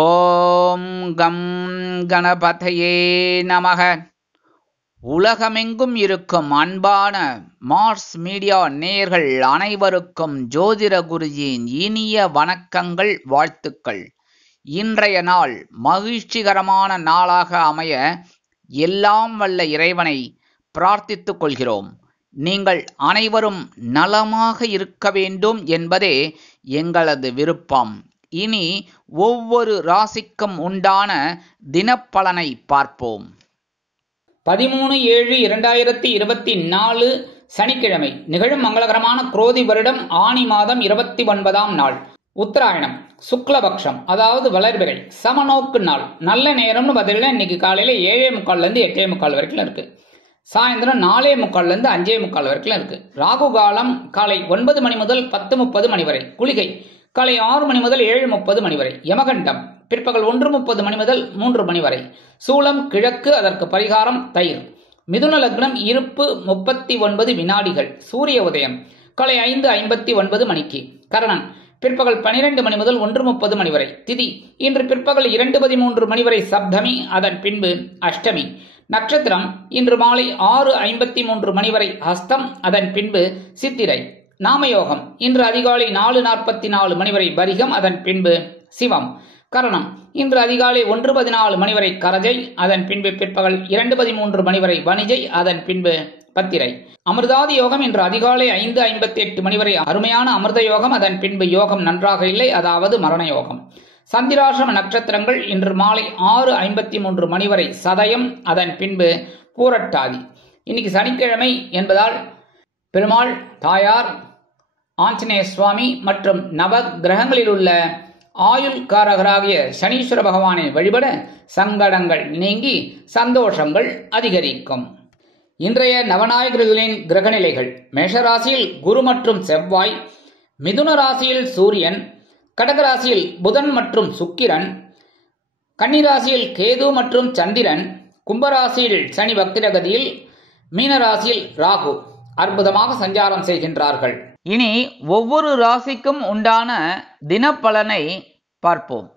ஓம் come கணபதையே நமக. உலகமெங்கும் இருக்கும் அன்பான மார்ஸ் மீடியா நேயர்கள் அனைவருக்கும் ஜோதிட குருஜியின் இனிய வணக்கங்கள், வாழ்த்துக்கள். இன்றைய நாள் மகிழ்ச்சிகரமான நாளாக அமைய எல்லாம் வல்ல இறைவனை பிரார்த்தித்துக் கொள்கிறோம். நீங்கள் அனைவரும் நலமாக இருக்க வேண்டும் என்பதே எங்களது விருப்பம். இனி ஒவ்வொரு ராசிக்கும் உண்டான தினப்பலனை பார்ப்போம். 13/7/2024 சனிக்கிழமை நிகழும் மங்களகரமான குரோதி வருடம் ஆனி மாதம் 29ஆம் நாள், உத்தராயணம், சுக்லபக்ஷம், அதாவது வளர்பிறை, சமநோக்கு நாள். நல்ல நேரம்னு பார்த்தீங்கன்னா இன்னைக்கு காலையில 7:45 8:45 வரைக்கும் இருக்கு. சாயந்தரம் 4:45 5:45 வரைக்கும் இருக்கு. ராகு காலம் காலை 9 மணி முதல் 10:30 மணி வரை. குளிகை காலை 6 மணி முதல் 7:30 மணி வரை. யமகண்டம் பிற்பகல் 1:30 மணி முதல் 3 மணி வரை. சூலம் கிழக்கு, அதற்கு பரிகாரம் தயிர். மிதுன லக்னம், இருப்பு 39 வினாடிகள். சூரிய உதயம் காலை 5:59 மணிக்கு. கரணன் பிற்பகல் 12 மணி முதல் 1:30 மணி வரை. திதி இன்று பிற்பகல் 2:13 மணி வரை சப்தமி, அதன் பின்பு அஷ்டமி. நட்சத்திரம் இன்று மாலை 6:53 மணி வரை ஹஸ்தம், அதன் பின்பு சித்திரை. நாமயோகம் இன்று அதிகாலை 4:44 மணி வரை பரிகம், அதன் பின்பு சிவம். கரணம் இன்று அதிகாலை 1:14 மணி வரை கரஜை, அதன் பின்பு பிற்பகல் 2:13 மணி வரை வணிஜை, அதன் பின்பு பத்திரை. அமிர்தாதி யோகம் இன்று அதிகாலை 5:58 மணி வரை அருமையான அமிர்த யோகம், அதன் பின்பு யோகம் நன்றாக இல்லை, அதாவது மரண யோகம். சந்திராசிரம நட்சத்திரங்கள் இன்று மாலை 6:53 மணி வரை சதயம், அதன் பின்பு பூரட்டாதி. இன்னைக்கு சனிக்கிழமை என்பதால் பெருமாள், தாயார், ஆஞ்சநேய சுவாமி மற்றும் நவ கிரகங்களில் உள்ள ஆயுள் காரகராகிய சனீஸ்வர பகவானை வழிபட சங்கடங்கள் நீங்கி சந்தோஷங்கள் அதிகரிக்கும். இன்றைய நவநாயகர்களின் கிரகநிலைகள்: மேஷராசியில் குரு மற்றும் செவ்வாய், மிதுன ராசியில் சூரியன், கடகராசியில் புதன் மற்றும் சுக்கிரன், கன்னிராசியில் கேது மற்றும் சந்திரன், கும்பராசியில் சனி வக்ரகதியில், மீனராசியில் ராகு அற்புதமாக சஞ்சாரம் செய்கின்றார்கள். இனி ஒவ்வொரு ராசிக்கும் உண்டான தினப்பலனை பார்ப்போம்.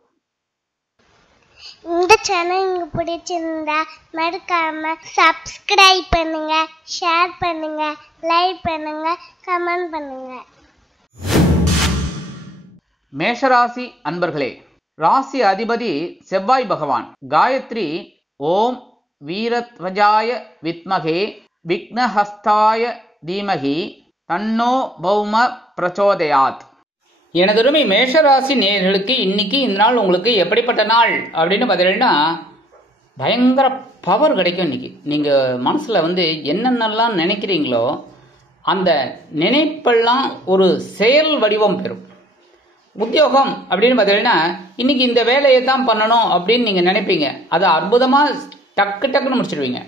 இந்த சேனல் உங்களுக்கு பிடிச்சிருந்தா மறக்காம சப்ஸ்கிரைப் பண்ணுங்க, ஷேர் பண்ணுங்க, லைக் பண்ணுங்க, கமெண்ட் பண்ணுங்க. மேஷராசி அன்பர்களே, ராசி அதிபதி செவ்வாய் பகவான். காயத்ரி ஓம் வீரத்வஜாய வித்மகே விக்னஹஸ்தாய தீமகி தன்னோ பௌம பிரச்சோதயாத். எனதருமை மேஷராசி நேயர்களுக்கு இன்னைக்கு இந்த நாள் உங்களுக்கு எப்படிப்பட்ட நாள் அப்படின்னு பார்த்தீங்கன்னா பயங்கர பவர் கிடைக்கும். இன்னைக்கு நீங்கள் மனசில் என்னென்னலாம் நினைக்கிறீங்களோ அந்த நினைப்பெல்லாம் ஒரு செயல் வடிவம் பெறும். உத்தியோகம் அப்படின்னு பார்த்தீங்கன்னா இன்னைக்கு இந்த வேலையை தான் பண்ணணும் அப்படின்னு நீங்கள் நினைப்பீங்க, அதை அற்புதமாக டக்குன்னு முடிச்சிடுவீங்க.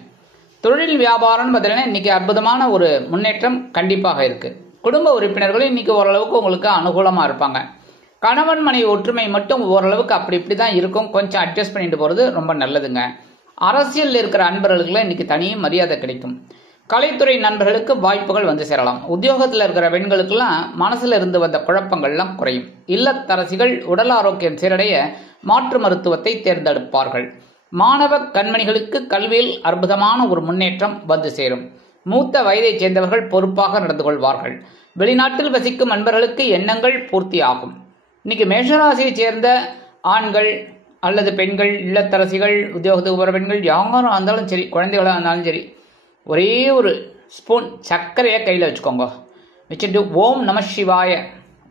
தொழில் வியாபாரம்னு பார்த்தீங்கன்னா இன்னைக்கு அற்புதமான ஒரு முன்னேற்றம் கண்டிப்பாக இருக்கு. குடும்ப உறுப்பினர்களும் இன்னைக்கு ஓரளவுக்கு உங்களுக்கு அனுகூலமா இருப்பாங்க. கணவன் மனைவி ஒற்றுமை மட்டும் ஓரளவுக்கு அப்படி இப்படி தான் இருக்கும், கொஞ்சம் அட்ஜஸ்ட் பண்ணிட்டு போறது ரொம்ப நல்லதுங்க. அரசியல் இருக்கிற அன்பர்களுக்கு இன்னைக்கு தனி மரியாதை கிடைக்கும். கலைத்துறை நண்பர்களுக்கு வாய்ப்புகள் வந்து சேரலாம். உத்தியோகத்தில் இருக்கிற பெண்களுக்கெல்லாம் மனசுல இருந்து வந்த குழப்பங்கள்லாம் குறையும். இல்லத்தரசிகள் உடல் ஆரோக்கியம் சீரடைய மாற்று மருத்துவத்தை தேர்ந்தெடுப்பார்கள். மாணவ கண்மணிகளுக்கு கல்வியில் அற்புதமான ஒரு முன்னேற்றம் வந்து சேரும். மூத்த வயதைச் சேர்ந்தவர்கள் பொறுப்பாக நடந்து கொள்வார்கள். வெளிநாட்டில் வசிக்கும் நண்பர்களுக்கு எண்ணங்கள் பூர்த்தி ஆகும். இன்னைக்கு மேஷராசியைச் சேர்ந்த ஆண்கள் அல்லது பெண்கள், இல்லத்தரசிகள், உத்தியோகத்துக்கு போகிற பெண்கள் யாரும் இருந்தாலும் சரி, குழந்தைகளாக இருந்தாலும் சரி, ஒரே ஒரு ஸ்பூன் சர்க்கரையை கையில் வச்சுக்கோங்க. வச்சுட்டு ஓம் நம சிவாய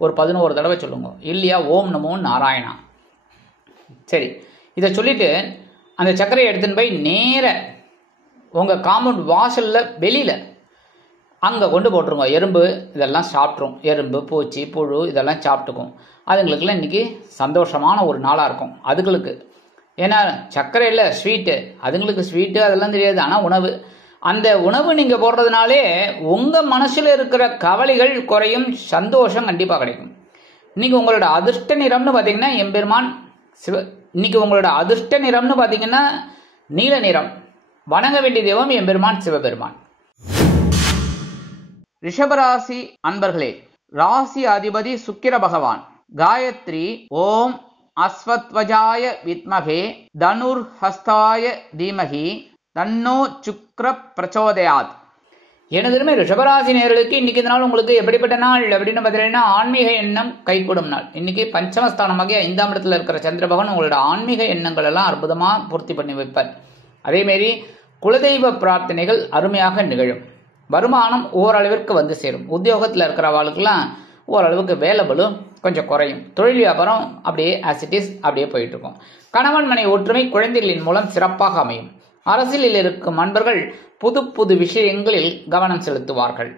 ஒரு 11 தடவை சொல்லுங்க. இல்லையா ஓம் நமோ நாராயணா. சரி, இதை சொல்லிட்டு அந்த சர்க்கரையை எடுத்துன்னு போய் நேர உங்கள் காம்பவுண்ட் வாசலில் வெளியில் அங்கே கொண்டு போட்டுருங்க. எறும்பு இதெல்லாம் சாப்பிட்ரும். எறும்பு, பூச்சி, புழு இதெல்லாம் சாப்பிட்டுக்கும். அதுங்களுக்கெல்லாம் இன்றைக்கி சந்தோஷமான ஒரு நாளாக இருக்கும் அதுங்களுக்கு. ஏன்னா சர்க்கரையில் ஸ்வீட்டு, அதுங்களுக்கு ஸ்வீட்டு அதெல்லாம் தெரியாது, ஆனால் உணவு. அந்த உணவு நீங்கள் போடுறதுனாலே உங்கள் மனசில் இருக்கிற கவலைகள் குறையும், சந்தோஷம் கண்டிப்பாக கிடைக்கும். இன்றைக்கி உங்களோட அதிர்ஷ்ட நிறம்னு பார்த்தீங்கன்னா எம்பெருமான் சிவ. இன்னைக்கு உங்களோட அதிர்ஷ்ட நிறம்னு பார்த்தீங்கன்னா நீல நிறம். வணங்க வேண்டிய தெய்வம் எம்பெருமான் சிவபெருமான். ரிஷபராசி அன்பர்களே, ராசி அதிபதி சுக்கிர பகவான். காயத்ரி ஓம் அஸ்வத்வஜாய வித்மகே தனுர்ஹஸ்தாய தீமகி தன்னோ சுக்ர பிரச்சோதயாத். எனதுமே ரிஷபராசி நேயர்களுக்கு இன்னைக்கு இந்த நாள் உங்களுக்கு எப்படிப்பட்ட நாள் அப்படின்னு பார்த்தீங்கன்னா ஆன்மீக எண்ணம் கைகூடும் நாள். இன்னைக்கு பஞ்சமஸ்தானமாக 5ஆம் இடத்துல இருக்கிற சந்திர பகவான் உங்களோட ஆன்மீக எண்ணங்கள் எல்லாம் அற்புதமா பூர்த்தி பண்ணி வைப்பார். அதேமாரி குலதெய்வ பிரார்த்தனைகள் அருமையாக நிகழும். வருமானம் ஓரளவிற்கு வந்து சேரும். உத்தியோகத்தில் இருக்கிறவாளுக்கெல்லாம் ஓரளவுக்கு வேலை பளு கொஞ்சம் குறையும். தொழில் வியாபாரம் அப்படியே ஆசிட்டிஸ் அப்படியே போயிட்டு இருக்கும். கணவன் மனை ஒற்றுமை குழந்தைகளின் மூலம் சிறப்பாக அமையும். அரசியலில் இருக்கும் நண்பர்கள் புது புது விஷயங்களில் கவனம் செலுத்துவார்கள்.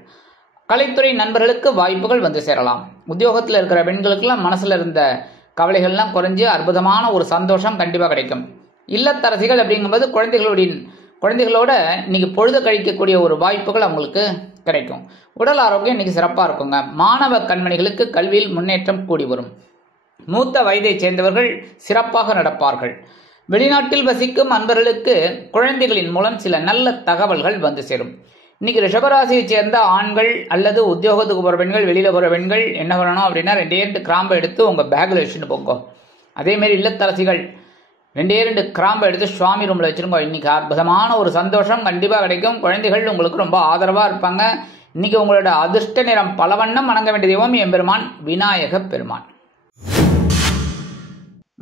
கலைத்துறை நண்பர்களுக்கு வாய்ப்புகள் வந்து சேரலாம். உத்தியோகத்தில் இருக்கிற பெண்களுக்கெல்லாம் மனசுல இருந்த கவலைகள்லாம் குறைஞ்சு அற்புதமான ஒரு சந்தோஷம் கண்டிப்பாக கிடைக்கும். இல்லத்தரசிகள் அப்படிங்கும்போது குழந்தைகளோட இன்னைக்கு பொழுது கழிக்கக்கூடிய ஒரு வாய்ப்புகள் அவங்களுக்கு கிடைக்கும். உடல் ஆரோக்கியம் இன்னைக்கு சிறப்பாக இருக்குங்க. மாணவ கண்மணிகளுக்கு கல்வியில் முன்னேற்றம் கூடி வரும். மூத்த வயதை சேர்ந்தவர்கள் சிறப்பாக நடப்பார்கள். வெளிநாட்டில் வசிக்கும் அன்பர்களுக்கு குழந்தைகளின் மூலம் சில நல்ல தகவல்கள் வந்து சேரும். இன்னைக்கு ரிஷபராசியை சேர்ந்த ஆண்கள் அல்லது உத்தியோகத்துக்கு போகிற பெண்கள், வெளியில போகிற பெண்கள் என்ன பண்ணணும் அப்படின்னா 2 கிராம்பை எடுத்து உங்க பேக்ல வச்சுட்டு போங்க. அதேமாரி இல்லத்தரசிகள் 2 கிராம்பை எடுத்து சுவாமி ரூம்ல வச்சிருங்க. இன்னைக்கு அற்புதமான ஒரு சந்தோஷம் கண்டிப்பா கிடைக்கும். குழந்தைகள் உங்களுக்கு ரொம்ப ஆதரவா இருப்பாங்க. இன்னைக்கு உங்களோட அதிர்ஷ்ட நிறம் பலவண்ணம். வணங்க வேண்டிய தெய்வம் எம்பெருமான் விநாயக பெருமான்.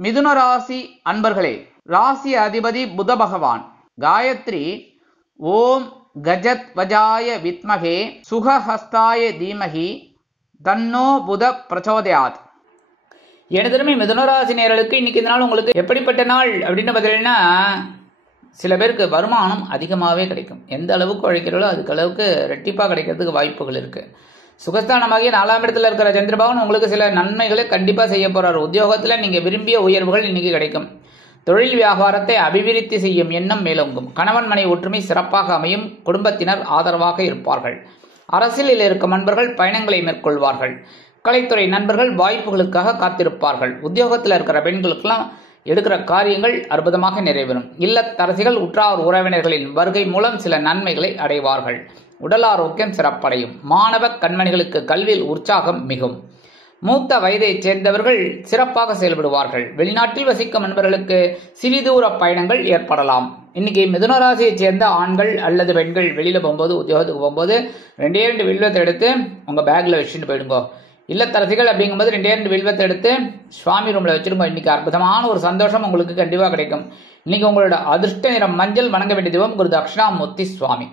மிதுன ராசி அன்பர்களே, ராசி அதிபதி புத பகவான். காயத்ரி ஓம் கஜத்வஜாய வித்மகே சுகஹஸ்தாய தீமகி தன்னோ புத பிரச்சோதயாத். எனதுமே மிதுனராசி நேயர்களுக்கு இன்னைக்கு இந்த நாள் உங்களுக்கு எப்படிப்பட்ட நாள் அப்படின்னு பார்த்தீங்கன்னா, சில பேருக்கு வருமானம் அதிகமாகவே கிடைக்கும். எந்த அளவுக்கு உழைக்கிறீங்களோ அதுக்கு அளவுக்கு ரெட்டிப்பாக கிடைக்கிறதுக்கு வாய்ப்புகள் இருக்கு. சுகஸ்தானமாகிய 4ஆம் இடத்துல இருக்கிற சந்திரபகவான் உங்களுக்கு சில நன்மைகளை கண்டிப்பா செய்ய போறாரு. உத்தியோகத்துல நீங்க விரும்பிய உயர்வுகள் இன்னைக்கு கிடைக்கும். தொழில் வியாபாரத்தை அபிவிருத்தி செய்யும் எண்ணம் மேலோங்கும். கணவன் மனை ஒற்றுமை சிறப்பாக அமையும். குடும்பத்தினர் ஆதரவாக இருப்பார்கள். அரசியலில் இருக்கும் நண்பர்கள் பயணங்களை மேற்கொள்வார்கள். கலைத்துறை நண்பர்கள் வாய்ப்புகளுக்காக காத்திருப்பார்கள். உத்தியோகத்தில் இருக்கிற பெண்களுக்கெல்லாம் எடுக்கிற காரியங்கள் அற்புதமாக நிறைவேறும். இல்லத்தரசிகள் உற்றார் உறவினர்களின் வருகை மூலம் சில நன்மைகளை அடைவார்கள். உடல் ஆரோக்கியம் சிறப்படையும். மாணவ கண்மணிகளுக்கு கல்வியில் உற்சாகம் மிகும். மூத்த வயதை சேர்ந்தவர்கள் சிறப்பாக செயல்படுவார்கள். வெளிநாட்டில் வசிக்கும் நண்பர்களுக்கு சிறிதூர பயணங்கள் ஏற்படலாம். இன்னைக்கு மிதுனராசியை சேர்ந்த ஆண்கள் அல்லது பெண்கள் வெளியில போகும்போது, உத்தியோகத்துக்கு போகும்போது 2 வில்வத்தை எடுத்து உங்க பேக்ல வச்சுட்டு போயிடுங்க. இல்லத்தரசிகள் அப்படிங்கும்போது 2 வில்வத்தை எடுத்து சுவாமி ரூம்ல வச்சிருங்க. இன்னைக்கு அற்புதமான ஒரு சந்தோஷம் உங்களுக்கு கண்டிப்பா கிடைக்கும். இன்னைக்கு உங்களோட அதிர்ஷ்ட நிறம் மஞ்சள். வணங்க வேண்டிய தெய்வம் குரு தட்சிணாமூர்த்தி சுவாமி.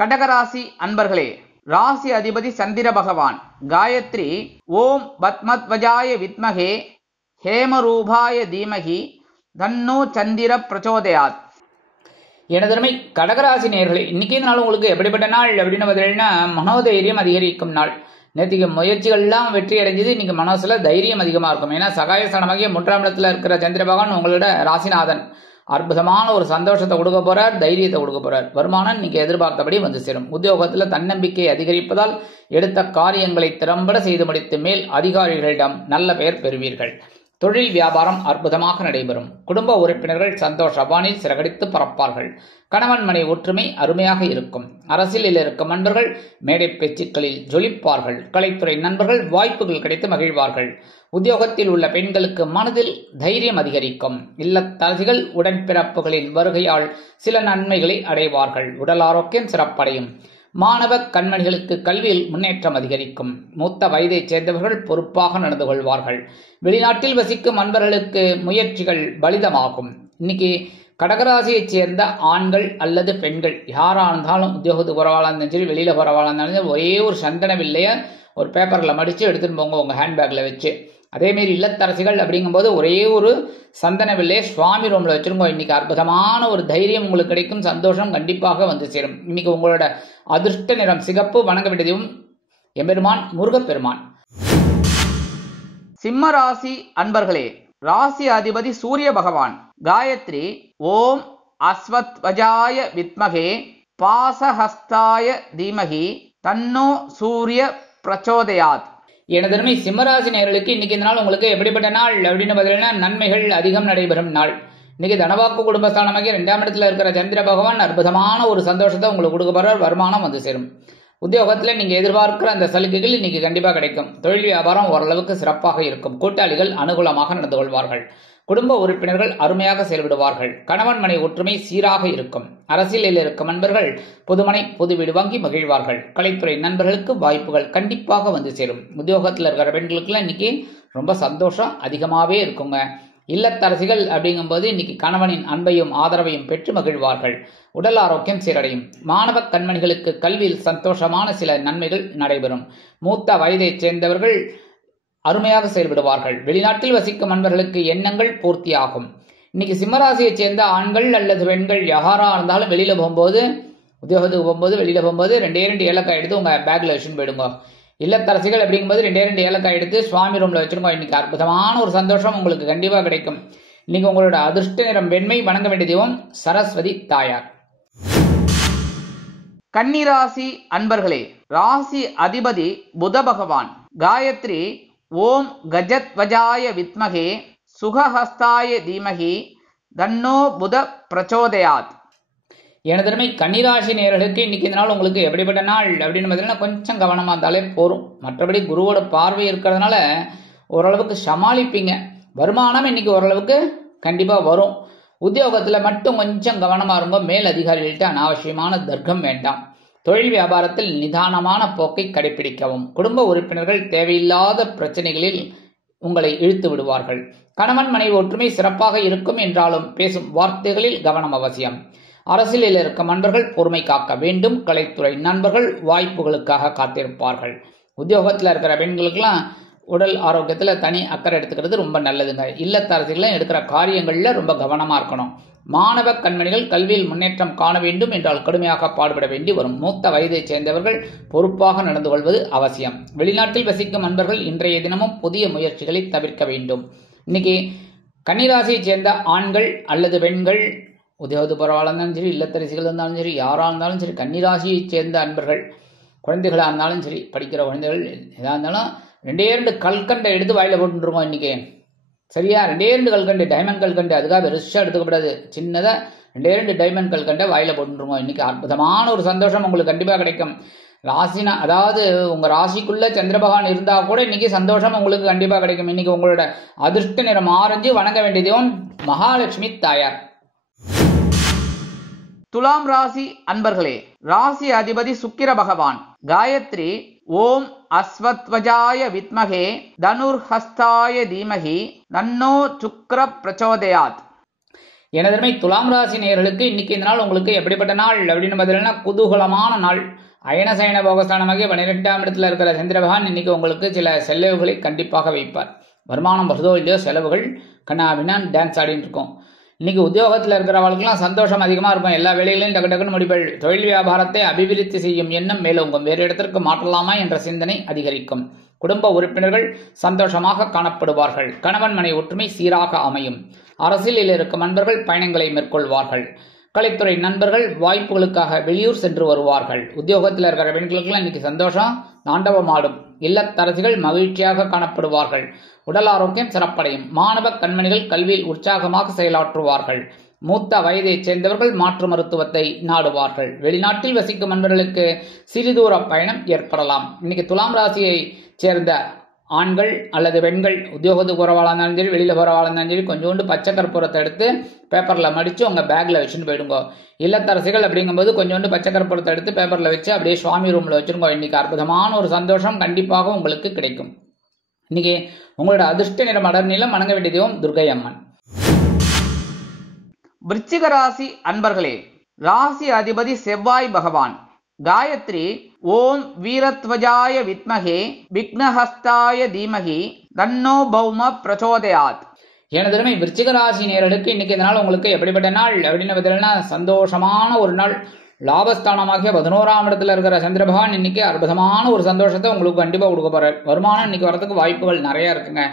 கடகராசி அன்பர்களே, ராசி அதிபதி சந்திர பகவான். காயத்ரி ஓம் பத்மத்வஜாய வித்மகே ஹேமரூபாய தீமகி தன்னோ சந்திர பிரச்சோதயாத். எனதருமை கடகராசி நேயர்களே, இன்னைக்கு இந்த நாள் உங்களுக்கு எப்படிப்பட்ட நாள் அப்படின்னு பார்த்தீங்கன்னா, மனோதைரியம் அதிகரிக்கும் நாள். நேற்றுக்கு முயற்சிகள்லாம் வெற்றி அடைஞ்சது. இன்னைக்கு மனசுல தைரியம் அதிகமா இருக்கும். ஏன்னா சகாயஸ்தானமாகிய 3ஆம் இடத்துல இருக்கிற சந்திர பகவான் உங்களோட ராசிநாதன். அற்புதமான ஒரு சந்தோஷத்தை கொடுக்க போறார், தைரியத்தை கொடுக்க போறார். வருமானம் நீங்க எதிர்பார்த்தபடி வந்து சேரும். உத்தியோகத்துல தன்னம்பிக்கை அதிகரிப்பதால் எடுத்த காரியங்களை திறம்பட செய்து முடித்து மேல் அதிகாரிகளிடம் நல்ல பெயர் பெறுவீர்கள். தொழில் வியாபாரம் அற்புதமாக நடைபெறும். குடும்ப உறுப்பினர்கள் சந்தோஷ வானில் சிறகடித்து பறப்பார்கள். கணவன் மனை ஒற்றுமை அருமையாக இருக்கும். அரசியலில் இருக்கும் நண்பர்கள் மேடை பேச்சுக்களில் ஜொலிப்பார்கள். கலைத்துறை நண்பர்கள் வாய்ப்புகள் கிடைத்து மகிழ்வார்கள். உத்தியோகத்தில் உள்ள பெண்களுக்கு மனதில் தைரியம் அதிகரிக்கும். இல்லத்தரசிகள் உடன்பிறப்புகளின் வருகையால் சில நன்மைகளை அடைவார்கள். உடல் ஆரோக்கியம் சிறப்படையும். மாணவ கண்மணிகளுக்கு கல்வியில் முன்னேற்றம் அதிகரிக்கும். மூத்த வயதை சேர்ந்தவர்கள் பொறுப்பாக நடந்து கொள்வார்கள். வெளிநாட்டில் வசிக்கும் நண்பர்களுக்கு முயற்சிகள் பலிதமாகும். இன்னைக்கு கடகராசியைச் சேர்ந்த ஆண்கள் அல்லது பெண்கள் யாரா இருந்தாலும், உத்தியோகத்துக்கு போறவாளா இருந்தாலும் சரி, வெளியில போறவாளா இருந்தாலும் ஒரே ஒரு சந்தன வில்லைய ஒரு பேப்பர்ல மடிச்சு எடுத்துட்டு போங்க உங்க ஹேண்ட்பேக்ல வச்சு. அதேமாரி இல்லத்தரசிகள் அப்படிங்கும்போது ஒரே ஒரு சந்தன வில்லையை சுவாமி ரூம்ல வச்சிருங்க. இன்னைக்கு அற்புதமான ஒரு தைரியம் உங்களுக்கு கிடைக்கும். சந்தோஷம் கண்டிப்பாக வந்து சேரும். இன்னைக்கு உங்களோட அதிர்ஷ்ட நிறம் சிகப்பு. வணங்க வேண்டியதும் எம்பெருமான் முருகப்பெருமான். சிம்ம ராசி அன்பர்களே, ராசி அதிபதி சூரிய பகவான். காயத்ரி ஓம் அஸ்வத்வஜாய வித்மகே பாசஹஸ்தாய தீமகி தன்னோ சூரிய பிரச்சோதயாத். எனதருமை சிம்மராசி நேயர்களுக்கு இன்னைக்கு இந்த நாள் உங்களுக்கு எப்படிப்பட்ட நாள் அப்படின்னு பார்த்தீங்கன்னா, நன்மைகள் அதிகம் நடைபெறும் நாள். இன்னைக்கு தனவாக்கு குடும்பஸ்தானமாகி 2ஆம் இடத்துல இருக்கிற சந்திர பகவான் அற்புதமான ஒரு சந்தோஷத்தை உங்களுக்கு கொடுக்க போறார். வருமானம் வந்து சேரும். உத்தியோகத்தில் நீங்க எதிர்பார்க்கிற அந்த சலுகைகள் இன்னைக்கு கண்டிப்பா கிடைக்கும். தொழில் வியாபாரம் ஓரளவுக்கு சிறப்பாக இருக்கும். கூட்டாளிகள் அனுகூலமாக நடந்து கொள்வார்கள். குடும்ப உறுப்பினர்கள் அருமையாக செயல்படுவார்கள். கணவன் மனை ஒற்றுமை சீராக இருக்கும். அரசியலில் இருக்கும் நண்பர்கள் பொதுமனை பொது வீடு வாங்கி மகிழ்வார்கள். கலைத்துறை நண்பர்களுக்கு வாய்ப்புகள் கண்டிப்பாக வந்து சேரும். உத்தியோகத்தில் இருக்கிற பெண்களுக்குலாம் இன்னைக்கு ரொம்ப சந்தோஷம் அதிகமாகவே இருக்குங்க. இல்லத்தரசிகள் அப்படிங்கும்போது இன்னைக்கு கணவனின் அன்பையும் ஆதரவையும் பெற்று மகிழ்வார்கள். உடல் ஆரோக்கியம் சீரடையும். மாணவ கண்மணிகளுக்கு கல்வியில் சந்தோஷமான சில நன்மைகள் நடைபெறும். மூத்த வயதைச் சேர்ந்தவர்கள் அருமையாக செயல்படுவார்கள். வெளிநாட்டில் வசிக்கும் நண்பர்களுக்கு எண்ணங்கள் பூர்த்தியாகும். இன்னைக்கு சிம்மராசியை சேர்ந்த ஆண்கள் அல்லது பெண்கள் யாரா இருந்தாலும் வெளியில போகும்போது, உத்தியோகத்துக்கு போகும்போது, வெளியில போகும்போது 2 ஏலக்காய் எடுத்து உங்க பேக்ல வச்சுன்னு போயிடுங்க. இல்லத்தரசிகள் அப்படிங்கும்போது 2 ஏலக்காய் எடுத்து சுவாமி ரூம்ல வச்சிருக்கோம். இன்னைக்கு அற்புதமான ஒரு சந்தோஷம் உங்களுக்கு கண்டிப்பா கிடைக்கும். இன்னைக்கு உங்களோட அதிர்ஷ்ட நிறம் வெண்மை. வணங்க வேண்டிய தெய்வம் சரஸ்வதி தாயார். கன்னிராசி அன்பர்களே, ராசி அதிபதி புத பகவான். காயத்ரி ஓம் கஜத்வஜாய வித்மகே சுகஹஸ்தாய தீமகி தன்னோ புத பிரச்சோதயாத். எனதருமை கன்னிராசி நேயர்களுக்கு இன்னைக்கு இந்த நாள் உங்களுக்கு எப்படிப்பட்ட நாள் அப்படின்னு பார்த்தீங்கன்னா கொஞ்சம் கவனமாக இருந்தாலே போரும். மற்றபடி குருவோட பார்வை இருக்கிறதுனால ஓரளவுக்கு சமாளிப்பீங்க. வருமானம் இன்னைக்கு ஓரளவுக்கு கண்டிப்பாக வரும். உத்தியோகத்தில் மட்டும் கொஞ்சம் கவனமாக இருங்க. மேல் அதிகாரிகள்கிட்ட அனாவசியமான தர்க்கம் வேண்டாம். தொழில் வியாபாரத்தில் நிதானமான போக்கை கடைபிடிக்கவும். குடும்ப உறுப்பினர்கள் தேவையில்லாத பிரச்சனைகளில் உங்களை இழுத்து விடுவார்கள். கணவன் மனைவி ஒற்றுமை சிறப்பாக இருக்கும் என்றாலும் பேசும் வார்த்தைகளில் கவனம் அவசியம். அரசியலில் இருக்கும் நண்பர்கள் பொறுமை காக்க வேண்டும். கலைத்துறை நண்பர்கள் வாய்ப்புகளுக்காக காத்திருப்பார்கள். உத்தியோகத்தில் இருக்கிற பெண்களுக்கெல்லாம் உடல் ஆரோக்கியத்தில் தனி அக்கறை எடுத்துக்கிறது ரொம்ப நல்லதுங்க. இல்லத்தரசிகளும் எடுக்கிற காரியங்களில் ரொம்ப கவனமாக இருக்கணும். மாணவ கண்மணிகள் கல்வியில் முன்னேற்றம் காண வேண்டும் என்றால் கடுமையாக பாடுபட வேண்டி வரும். மூத்த வயதைச் சேர்ந்தவர்கள் பொறுப்பாக நடந்து கொள்வது அவசியம். வெளிநாட்டில் வசிக்கும் நண்பர்கள் இன்றைய தினமும் புதிய முயற்சிகளை தவிர்க்க வேண்டும். இன்னைக்கு கன்னிராசியைச் சேர்ந்த ஆண்கள் அல்லது பெண்கள், உத்தியோகத்து போறவாளாக இருந்தாலும் சரி, இல்லத்தரசிகள் இருந்தாலும் சரி, யாராக இருந்தாலும் சரி, கன்னிராசியைச் சேர்ந்த அன்பர்கள் குழந்தைகளாக இருந்தாலும் சரி, படிக்கிற குழந்தைகள் எதாக இருந்தாலும் 2 கல்கண்டை எடுத்து வாயில போட்டுருக்கோம் இன்னைக்கு. சரியா? 2 கல்கண்டு, டைமண்ட் கல்கண்டு, அதுக்காக பெருசாக எடுத்துக்கப்படாது. சின்னதாக 2 டைமண்ட் கல்கண்டை வாயில போட்டுருக்கோம். இன்னைக்கு அற்புதமான ஒரு சந்தோஷம் உங்களுக்கு கண்டிப்பாக கிடைக்கும். ராசினா அதாவது உங்க ராசிக்குள்ள சந்திர பகவான் இருந்தா கூட இன்னைக்கு சந்தோஷம் உங்களுக்கு கண்டிப்பா கிடைக்கும். இன்னைக்கு உங்களோட அதிர்ஷ்ட நிறம் ஆரஞ்சு. வணங்க வேண்டியதும் மகாலட்சுமி தாயார். துலாம் ராசி அன்பர்களே, ராசி அதிபதி சுக்கிர பகவான். காயத்ரி ஓம் அஸ்வத்வஜாய வித்மகே தனுர்ஹஸ்தாய தீமகி தன்னோ சுக்ர பிரச்சோதயாத். எனதருமை துலாம் ராசி நேயர்களுக்கு இன்னைக்கு இந்த நாள் உங்களுக்கு எப்படிப்பட்ட நாள் அப்படின்னு பார்த்தீங்கன்னா குதூகலமான நாள். அயனசயன போகஸ்தானமாகிய 12ஆம் இடத்துல இருக்கிற சந்திர பகவான் இன்னைக்கு உங்களுக்கு சில செலவுகளை கண்டிப்பாக வைப்பார். வருமானம் வருதோ இல்லையோ செலவுகள் கண்ணாபின்னான் டான்ஸ் ஆடிட்டு இருக்கும். இன்னைக்கு உத்தியோகத்தில் இருக்கிறவர்களுக்கெல்லாம் சந்தோஷம் அதிகமாக இருக்கும். எல்லா வேலைகளையும் டக்கு டக்குன்னு முடிப்பள். தொழில் வியாபாரத்தை அபிவிருத்தி செய்யும் எண்ணம் மேலோங்கும். வேறு இடத்திற்கு மாற்றலாமா என்ற சிந்தனை அதிகரிக்கும். குடும்ப உறுப்பினர்கள் சந்தோஷமாக காணப்படுவார்கள். கணவன் மனை ஒற்றுமை சீராக அமையும். அரசியலில் இருக்கும் நண்பர்கள் பயணங்களை மேற்கொள்வார்கள். கலைத்துறை நண்பர்கள் வாய்ப்புகளுக்காக வெளியூர் சென்று வருவார்கள். உத்தியோகத்தில் இருக்கிற பெண்களுக்கெல்லாம் இன்னைக்கு சந்தோஷம் தாண்டவமாடும். இல்லத்தரசிகள் மகிழ்ச்சியாக காணப்படுவார்கள். உடல் ஆரோக்கியம் சிறப்படையும். மாணவ கண்மணிகள் கல்வியில் உற்சாகமாக செயலாற்றுவார்கள். மூத்த வயதைச் சேர்ந்தவர்கள் மாற்று மருத்துவத்தை நாடுவார்கள். வெளிநாட்டில் வசிக்கும் நண்பர்களுக்கு சிறிதூர பயணம் ஏற்படலாம். இன்னைக்கு துலாம் ராசியை சேர்ந்த ஆண்கள் அல்லது பெண்கள் உத்தியோகத்துக்கு போறவாளா இருந்தாலும் சரி, வெளியில போறவாளா இருந்தாலும் சரி, கொஞ்சோண்டு பச்சை கற்பூரத்தை எடுத்து பேப்பர்ல மடிச்சு உங்க பேக்ல வச்சுட்டு போயிடுங்க. இல்லத்தரசிகள் அப்படிங்கும்போது கொஞ்சோண்டு பச்சை கற்பூரத்தை எடுத்து பேப்பர்ல வச்சு அப்படியே சுவாமி ரூம்ல வச்சிருங்க. இன்னைக்கு அற்புதமான ஒரு சந்தோஷம் கண்டிப்பாக உங்களுக்கு கிடைக்கும். இன்னைக்கு உங்களோட அதிர்ஷ்ட நிறம் அடர் நிலம். வணங்க வேண்டிய தெய்வம் துர்க்கை அம்மன். விருச்சிக ராசி அன்பர்களே, ராசி அதிபதி செவ்வாய் பகவான். காயத்ரி ஓம் வீரத்வஜாய வித்மகே விக்னஹஸ்தாய தீமகி தன்னோ பௌம பிரச்சோதயாத். எனதருமை விருச்சிக ராசி நேயர்களுக்கு இன்னைக்கு இந்த நாள் உங்களுக்கு எப்படிப்பட்ட நாள் அப்படின்னு பார்த்தீங்கன்னா சந்தோஷமான ஒரு நாள். லாபஸ்தானமாகிய 11ஆம் இடத்துல இருக்கிற சந்திர பகவான் இன்னைக்கு அற்புதமான ஒரு சந்தோஷத்தை உங்களுக்கு கண்டிப்பா கொடுக்க போறார். வருமானம் இன்னைக்கு வரதுக்கு வாய்ப்புகள் நிறைய இருக்குங்க.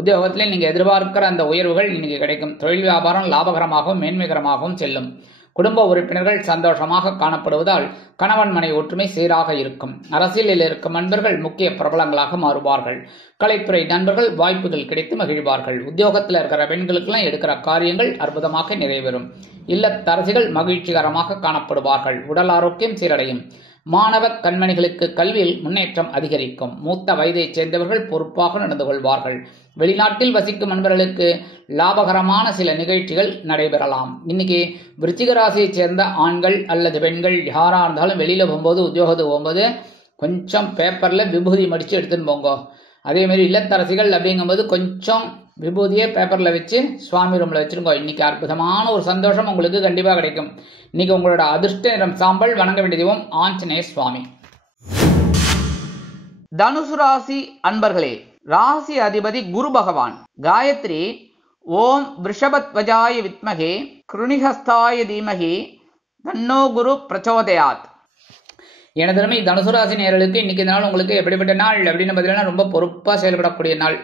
உத்தியோகத்திலே நீங்க எதிர்பார்க்கிற அந்த உயர்வுகள் இன்னைக்கு கிடைக்கும். தொழில் வியாபாரம் லாபகரமாகவும் மேன்மைகரமாகவும் செல்லும். குடும்ப உறுப்பினர்கள் சந்தோஷமாக காணப்படுவதால் கணவன் மனை ஒற்றுமை சீராக இருக்கும். அரசியலில் இருக்கும் நண்பர்கள் முக்கிய பிரபலங்களாக மாறுவார்கள். கலைத்துறை நண்பர்கள் வாய்ப்புகள் கிடைத்து மகிழ்வார்கள். உத்தியோகத்தில் இருக்கிற பெண்களுக்கெல்லாம் எடுக்கிற காரியங்கள் அற்புதமாக நிறைவேறும். இல்லத்தரசிகள் மகிழ்ச்சிகரமாக காணப்படுவார்கள். உடல் ஆரோக்கியம் சீரடையும். மாணவ கண்மணிகளுக்கு கல்வியில் முன்னேற்றம் அதிகரிக்கும். மூத்த வயதைச் சேர்ந்தவர்கள் பொறுப்பாக நடந்து கொள்வார்கள். வெளிநாட்டில் வசிக்கும் நண்பர்களுக்கு லாபகரமான சில நிகழ்ச்சிகள் நடைபெறலாம். இன்னைக்கு விருச்சிக ராசியைச் சேர்ந்த ஆண்கள் அல்லது பெண்கள் யாரா இருந்தாலும் வெளியில போகும்போது, உத்தியோகத்துக்கு போகும்போது கொஞ்சம் பேப்பர்ல விபூதி மடிச்சு எடுத்துன்னு போங்க. அதே மாதிரி இல்லத்தரசிகள் அப்படிங்கும்போது கொஞ்சம் விபூதியை பேப்பர்ல வச்சு சுவாமி ரூம்ல வச்சிருக்கோ. இன்னைக்கு அற்புதமான ஒரு சந்தோஷம் உங்களுக்கு கண்டிப்பா கிடைக்கும். இன்னைக்கு உங்களோட அதிர்ஷ்ட நிறம் சாம்பல். வணங்க வேண்டிய தெய்வம் ஆஞ்சநேய சுவாமி. தனுசு ராசி அன்பர்களே, ராசி அதிபதி குரு பகவான். காயத்ரி ஓம் விருஷபத்வஜாய வித்மகே கிருணிஹஸ்தாய தீமகி தன்னோ குரு பிரச்சோதயாத். எனதருமை தனுசு ராசி நேயர்களுக்கு இன்னைக்கு நாள் உங்களுக்கு எப்படிப்பட்ட நாள் அப்படின்னு பார்த்தீங்கன்னா ரொம்ப பொறுப்பாக செயல்படக்கூடிய நாள்.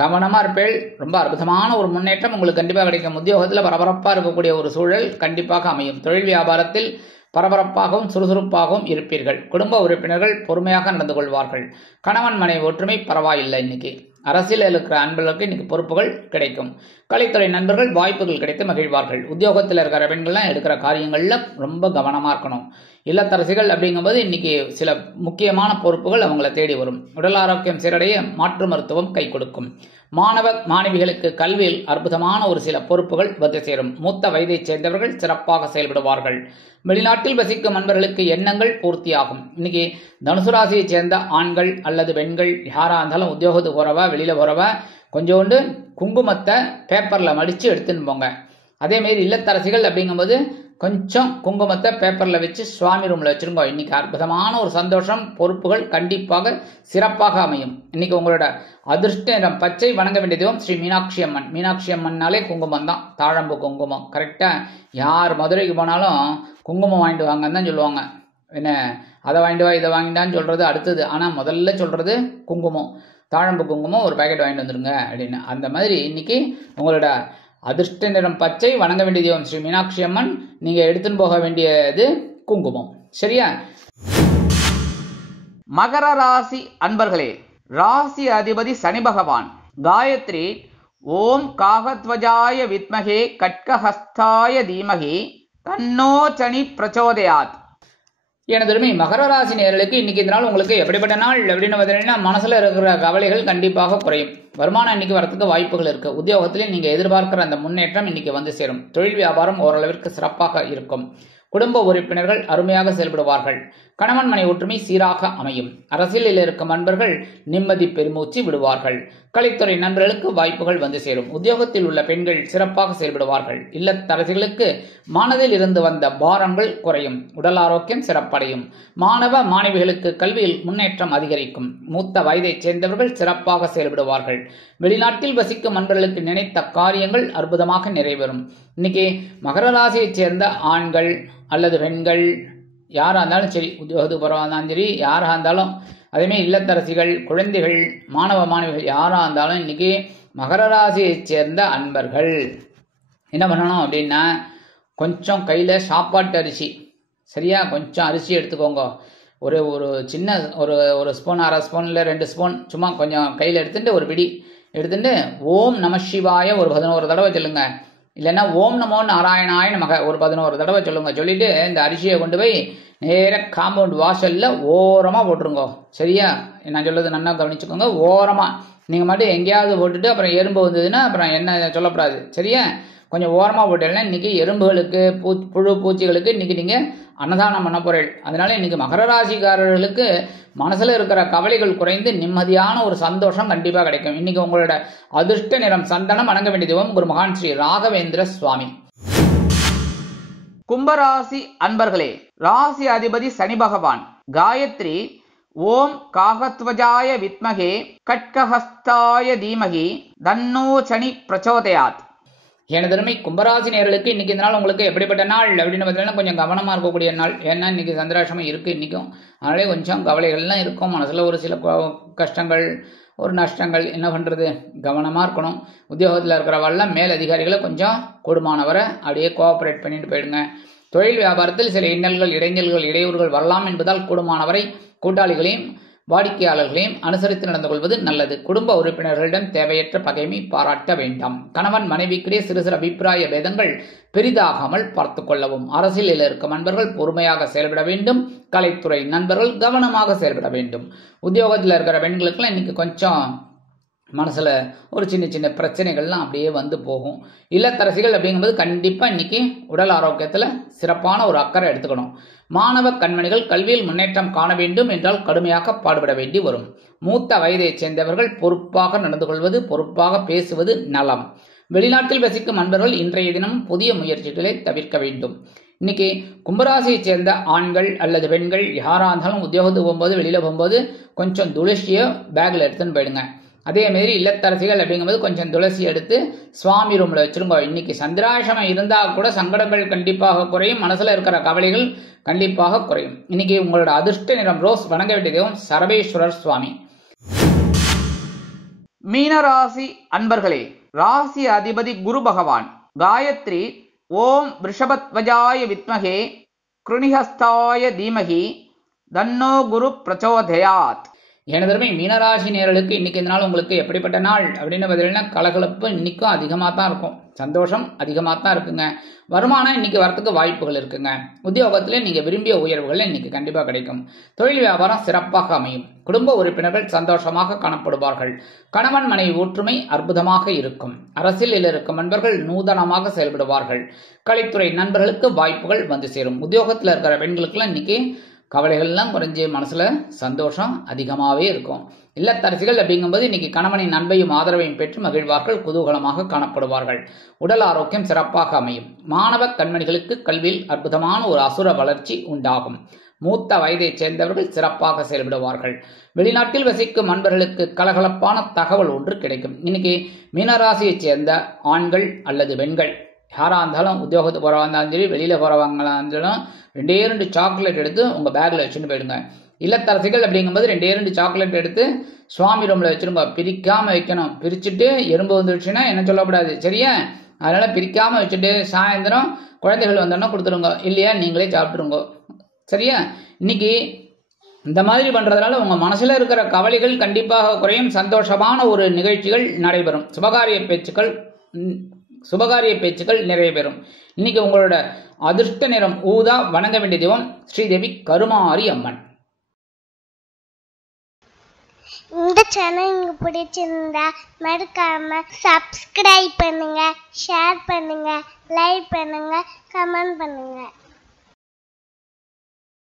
கவனமா இருப்பேள். ரொம்ப அற்புதமான ஒரு முன்னேற்றம் உங்களுக்கு கண்டிப்பாக கிடைக்கும். உத்தியோகத்தில் பரபரப்பாக இருக்கக்கூடிய ஒரு சூழல் கண்டிப்பாக அமையும். தொழில் வியாபாரத்தில் பரபரப்பாகவும் சுறுசுறுப்பாகவும் இருப்பீர்கள். குடும்ப உறுப்பினர்கள் பொறுமையாக நடந்து கொள்வார்கள். கணவன் மனைவி ஒற்றுமை பரவாயில்லை. இன்னைக்கு அரசியலில் இருக்கிற அன்பர்களுக்கு இன்னைக்கு பொறுப்புகள் கிடைக்கும். கலைத்துறை நண்பர்கள் வாய்ப்புகள் கிடைத்து மகிழ்வார்கள். உத்தியோகத்தில் இருக்கிற பெண்கள்லாம் எடுக்கிற காரியங்கள்ல ரொம்ப கவனமா இருக்கணும். இல்லத்தரசிகள் அப்படிங்கும்போது இன்னைக்கு சில முக்கியமான பொறுப்புகள் அவங்களை தேடி வரும். உடல் ஆரோக்கியம் சீரடைய மாற்று மருத்துவம் கை கொடுக்கும். மாணவ மாணவிகளுக்கு கல்வியில் அற்புதமான ஒரு சில பொறுப்புகள் வந்து சேரும். மூத்த வயதைச் சேர்ந்தவர்கள் சிறப்பாக செயல்படுவார்கள். வெளிநாட்டில் வசிக்கும் நண்பர்களுக்கு எண்ணங்கள் பூர்த்தியாகும். இன்னைக்கு தனுசு ராசியைச் சேர்ந்த ஆண்கள் அல்லது பெண்கள் யாரா இருந்தாலும் உத்தியோகத்துக்கு போறவா வெளியில போறவா கொஞ்சோண்டு குங்குமத்தை பேப்பர்ல மடிச்சு எடுத்துன்னு போங்க. அதே மாதிரி இல்லத்தரசிகள் அப்படிங்கும்போது கொஞ்சம் குங்குமத்தை பேப்பர்ல வச்சு சுவாமி ரூம்ல வச்சிருங்க. இன்னைக்கு அற்புதமான ஒரு சந்தோஷம், பொறுப்புகள் கண்டிப்பாக சிறப்பாக அமையும். இன்னைக்கு உங்களோட அதிர்ஷ்ட நிறம் பச்சை. வணங்க வேண்டிய தெய்வம் ஸ்ரீ மீனாட்சி அம்மன். மீனாட்சி அம்மன்னாலே குங்குமம் தான், தாழம்பு குங்குமம். கரெக்டா யார் மதுரைக்கு போனாலும் குங்குமம் வாங்கிட்டு வாங்கன்னு தான் சொல்லுவாங்க. என்ன அதை வாங்கிட்டு வா இதை வாங்கிட்டான்னு சொல்றது அடுத்தது. ஆனா முதல்ல சொல்றது குங்குமம், தாழம்பு குங்குமம் ஒரு பேக்கெட் வாங்கிட்டு வந்துருங்க அப்படின்னு. அந்த மாதிரி இன்னைக்கு உங்களோட அதிர்ஷ்ட நிறம் பச்சை. வணங்க வேண்டிய தெய்வம் ஸ்ரீ மீனாட்சி அம்மன். நீங்க எடுத்துன்னு போக வேண்டியது குங்குமம். சரியா? மகர ராசி அன்பர்களே, ராசி அதிபதி சனி பகவான். காயத்ரி ஓம் காகத்வஜாய வித்மகே கட்கஹஸ்தாய தீமகி தன்னோ சனி பிரச்சோதயாத். எனதுமே மகர ராசி நேயர்களுக்கு இன்னைக்கு இந்த நாள் உங்களுக்கு எப்படிப்பட்ட நாள் அப்படின்னு பார்த்தீங்கன்னா, மனசுல இருக்கிற கவலைகள் கண்டிப்பாக குறையும். வருமானம் இன்னைக்கு வரத்துக்கு வாய்ப்புகள் இருக்கு. உத்தியோகத்திலே நீங்க எதிர்பார்க்கிற அந்த முன்னேற்றம் இன்னைக்கு வந்து சேரும். தொழில் வியாபாரம் ஓரளவிற்கு சிறப்பாக இருக்கும். குடும்ப உறுப்பினர்கள் அருமையாக செயல்படுவார்கள். கணவன் மனை ஒற்றுமை சீராக அமையும். அரசியலில் இருக்கும் நண்பர்கள் நிம்மதி பெருமூச்சு விடுவார்கள். கலைத்துறை நண்பர்களுக்கு வாய்ப்புகள் வந்து சேரும். உத்தியோகத்தில் உள்ள பெண்கள் சிறப்பாக செயல்படுவார்கள். இல்லத்தரசிகளுக்கு மனதில் இருந்து வந்த பாரங்கள் குறையும். உடல் ஆரோக்கியம் சிறப்படையும். மாணவ மாணவிகளுக்கு கல்வியில் முன்னேற்றம் அதிகரிக்கும். மூத்த வயதைச் சேர்ந்தவர்கள் சிறப்பாக செயல்படுவார்கள். வெளிநாட்டில் வசிக்கும் நண்பர்களுக்கு நினைத்த காரியங்கள் அற்புதமாக நிறைவேறும். இன்னைக்கு மகர ராசியைச் சேர்ந்த ஆண்கள் அல்லது பெண்கள் யாரா இருந்தாலும் சரி, உத்தியோகத்துக்கு போறவா இருந்தாலும் சரி, யாரா இருந்தாலும் அதேமாதிரி இல்லத்தரசிகள், குழந்தைகள், மாணவ மாணவிகள் யாரா இருந்தாலும் இன்னைக்கு மகர ராசியைச் சேர்ந்த அன்பர்கள் என்ன பண்ணணும் அப்படின்னா, கொஞ்சம் கையில சாப்பாட்டு அரிசி, சரியா கொஞ்சம் அரிசி எடுத்துக்கோங்க. ஒரு சின்ன ஒரு ஸ்பூன், அரை ஸ்பூன்ல 2 ஸ்பூன் சும்மா கொஞ்சம் கையில எடுத்துட்டு ஒரு பிடி எடுத்துட்டு ஓம் நம சிவாய ஒரு 11 தடவை சொல்லுங்க. இல்லைன்னா ஓம் நமோ நாராயணாய நமக ஒரு 11 தடவை சொல்லுங்க. சொல்லிட்டு இந்த அரிசியை கொண்டு போய் நேர காம்பவுண்ட் வாசல்ல ஓரமா போட்டுருங்க. சரியா? நான் சொல்றது நல்லா கவனிச்சுக்கோங்க. ஓரமா நீங்க மட்டும் எங்கேயாவது போட்டுட்டு அப்புறம் எறும்பு வந்ததுன்னா அப்புறம் என்ன சொல்லப்படாது. சரியா? கொஞ்சம் ஓரமா போட்டீங்கன்னா இன்னைக்கு எறும்புகளுக்கு புழு பூச்சிகளுக்கு இன்னைக்கு நீங்க அன்னதானம் பண்ண போறீர்கள். அதனால இன்னைக்கு மகர ராசிக்காரர்களுக்கு மனசுல இருக்கிற கவலைகள் குறைந்து நிம்மதியான ஒரு சந்தோஷம் கண்டிப்பா கிடைக்கும். இன்னைக்கு உங்களோட அதிர்ஷ்ட நிறம் சந்தனம். வணங்க வேண்டிய தெய்வம் குரு மகான் ஸ்ரீ ராகவேந்திர சுவாமி. கும்பராசி அன்பர்களே, ராசி அதிபதி சனி பகவான். காயத்ரி ஓம் காகத்வஜாய வித்மகே கட்கஹஸ்தாய தீமகி தன்னோ சனி பிரச்சோதயாத். எனதருமை கும்பராசி நேயர்களுக்கு இன்னைக்கு இந்த நாள் உங்களுக்கு எப்படிப்பட்ட நாள் அப்படின்னு பார்த்தீங்கன்னா, கொஞ்சம் கவனமா இருக்கக்கூடிய நாள். ஏன்னா இன்னைக்கு சந்திராஷ்டமம் இருக்கு இன்னைக்கும். அதனாலே கொஞ்சம் கவலைகள்லாம் இருக்கும். மனசுல ஒரு சில கஷ்டங்கள், ஒரு நஷ்டங்கள். என்ன பண்றது, கவனமா இருக்கணும். உத்தியோகத்தில் இருக்கிறவெல்லாம் மேல் அதிகாரிகளை கொஞ்சம் கூடுமானவரை அப்படியே கோஆபரேட் பண்ணிட்டு போயிடுங்க. தொழில் வியாபாரத்தில் சில இன்னல்கள், இடைஞ்சல்கள், இடையூறுகள் வரலாம் என்பதால் கூடுமானவரை கூட்டாளிகளையும் வாடிக்கையாளர்களையும் அனுசரித்து நடந்து கொள்வது நல்லது. குடும்ப உறுப்பினர்களிடம் தேவையற்ற பகைமை பாராட்ட வேண்டாம். கணவன் மனைவிக்கிடையே சிறு சிறு அபிப்பிராய பேதங்கள் பெரிதாகாமல் பார்த்துக் கொள்ளவும். அரசியலில் இருக்கும் நண்பர்கள் பொறுமையாக செயல்பட வேண்டும். கலைத்துறை நண்பர்கள் கவனமாக செயல்பட வேண்டும். உத்தியோகத்தில் இருக்கிற பெண்களுக்கெல்லாம் இன்னைக்கு கொஞ்சம் மனசுல ஒரு சின்ன சின்ன பிரச்சனைகள்லாம் அப்படியே வந்து போகும். இல்லத்தரசிகள் அப்படிங்கும்போது கண்டிப்பா இன்னைக்கு உடல் ஆரோக்கியத்துல சிறப்பான ஒரு அக்கறை எடுத்துக்கணும். மாணவ கண்மணிகள் கல்வியில் முன்னேற்றம் காண வேண்டும் என்றால் கடுமையாக பாடுபட வேண்டி வரும். மூத்த வயதைச் சேர்ந்தவர்கள் பொறுப்பாக நடந்து கொள்வது, பொறுப்பாக பேசுவது நலம். வெளிநாட்டில் வசிக்கும் நண்பர்கள் இன்றைய தினம் புதிய முயற்சிகளை தவிர்க்க வேண்டும். இன்னைக்கு கும்பராசியை சேர்ந்த ஆண்கள் அல்லது பெண்கள் யாரா இருந்தாலும் உத்தியோகத்துக்கு போகும்போது வெளியில போகும்போது கொஞ்சம் துளசிய பேக்ல எடுத்துன்னு போயிடுங்க. அதே மாதிரி இல்லத்தரசிகள் அப்படிங்கும்போது கொஞ்சம் துளசி எடுத்து சுவாமி ரூம்ல வச்சிருங்க. இன்னைக்கு சந்திராசிரமம் இருந்தா கூட சங்கடங்கள் கண்டிப்பாக குறையும். மனசுல இருக்கிற கவலைகள் கண்டிப்பாக குறையும். இன்னைக்கு உங்களோட அதிர்ஷ்ட நிறம் ரோஸ். வணங்க வேண்டிய தெய்வம் சரபேஸ்வரர் சுவாமி. மீனராசி அன்பர்களே, ராசி அதிபதி குரு பகவான். காயத்ரி ஓம் ரிஷபத்வஜாய வித்மகே கிருணிஹஸ்தாய தீமகி தன்னோ குரு பிரச்சோதயாத். எனதருமை மீனராசி நேயர்களுக்கு இன்னைக்கு இந்த நாள் உங்களுக்கு எப்படிப்பட்ட நாள் அப்படின்னு பார்த்தீங்கன்னா கலகலப்பு இன்னைக்கும் அதிகமாக தான் இருக்கும். சந்தோஷம் அதிகமாக தான் இருக்குங்க. வருமானம் இன்னைக்கு வரத்துக்கு வாய்ப்புகள் இருக்குங்க. உத்தியோகத்தில் நீங்கள் விரும்பிய உயர்வுகள் இன்னைக்கு கண்டிப்பாக கிடைக்கும். தொழில் வியாபாரம் சிறப்பாக அமையும். குடும்ப உறுப்பினர்கள் சந்தோஷமாக காணப்படுவார்கள். கணவன் மனைவி ஒற்றுமை அற்புதமாக இருக்கும். அரசியலில் இருக்கும் நண்பர்கள் நூதனமாக செயல்படுவார்கள். கலைத்துறை நண்பர்களுக்கு வாய்ப்புகள் வந்து சேரும். உத்தியோகத்தில் இருக்கிற பெண்களுக்கெல்லாம் இன்னைக்கு கவலைகள்லாம் குறைஞ்சி மனசுல சந்தோஷம் அதிகமாகவே இருக்கும். இல்லத்தரசிகள் அப்படிங்கும்போது இன்னைக்கு கணவனின் அன்பையும் ஆதரவையும் பெற்று மகிழ்வார்கள். குதூகலமாக காணப்படுவார்கள். உடல் ஆரோக்கியம் சிறப்பாக அமையும். மாணவ கண்மணிகளுக்கு கல்வியில் அற்புதமான ஒரு அசுர வளர்ச்சி உண்டாகும். மூத்த வயதைச் சேர்ந்தவர்கள் சிறப்பாக செயல்படுவார்கள். வெளிநாட்டில் வசிக்கும் நண்பர்களுக்கு கலகலப்பான தகவல் ஒன்று கிடைக்கும். இன்னைக்கு மீனராசியைச் சேர்ந்த ஆண்கள் அல்லது பெண்கள் யாரா இருந்தாலும் உத்தியோகத்துக்கு போறவங்க இருந்தாலும் சரி, வெளியில போறவங்களா இருந்தாலும் 2 சாக்லேட் எடுத்து உங்க பேக்ல வச்சுட்டு போயிடுங்க. இல்லத்தரசிகள் அப்படிங்கும்போது 2 சாக்லேட் எடுத்து சுவாமி ரூம்ல வச்சிருங்க. பிரிக்காம வைக்கணும். பிரிச்சுட்டு எறும்பு வந்துருச்சுன்னா என்ன சொல்லக்கூடாது, சரியா? அதனால பிரிக்காம வச்சுட்டு சாயந்தரம் குழந்தைகள் வந்தோன்னா கொடுத்துருங்க. இல்லையா நீங்களே சாப்பிட்டுருங்க, சரியா? இன்னைக்கு இந்த மாதிரி பண்றதுனால உங்க மனசுல இருக்கிற கவலைகள் கண்டிப்பாக குறையும். சந்தோஷமான ஒரு நிகழ்ச்சிகள் நடைபெறும். சுபகாரிய பேச்சுக்கள் நிறைவேறும். இன்னைக்கு உங்களோட அதிர்ஷ்ட நிறம் ஊதா. வணங்க வேண்டிய தெய்வம் ஸ்ரீதேவி கருமாரி அம்மன். இந்த சேனல் உங்களுக்கு பிடிச்சிருந்தா மறக்காம சப்ஸ்கிரைப் பண்ணுங்க, ஷேர் பண்ணுங்க, லைக் பண்ணுங்க, கமெண்ட் பண்ணுங்க.